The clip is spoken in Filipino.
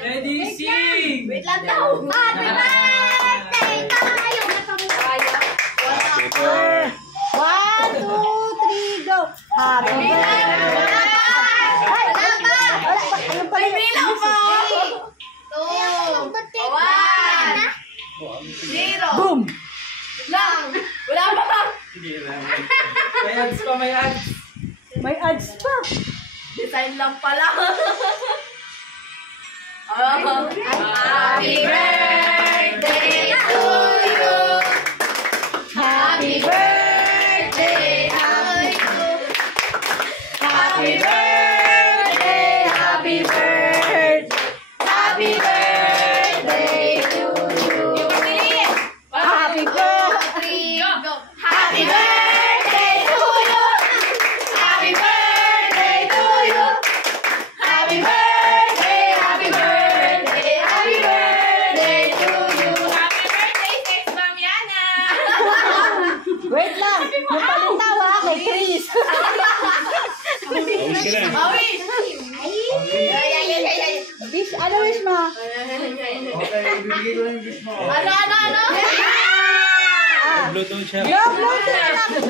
Ready, sing! Wait lang daw. Happy birthday tayo. Happy birthday. 1, 2, 3, go. Happy birthday. Ayun pala. Bilang mo. 2, 1, 0. Boom. Lang. Wala pa. Hindi lang. May ads pa, may ads. May ads pa. Design lang pala. Happy birthday to you. Happy birthday. Happy birthday. Happy birthday. Happy birthday to you. Happy birthday. Happy birthday to you. Happy birthday to you. Happy birthday. Happy birthday. Happy birthday to you. Happy birthday, Sex Mamiana. Wait lang. Yung palintawa kay Chris. Wish ka na. Wish. Wish, ano wish mo? Okay, bibigay ko lang yung wish mo. Ano? Bluetooth siya. Blow, blow, blow.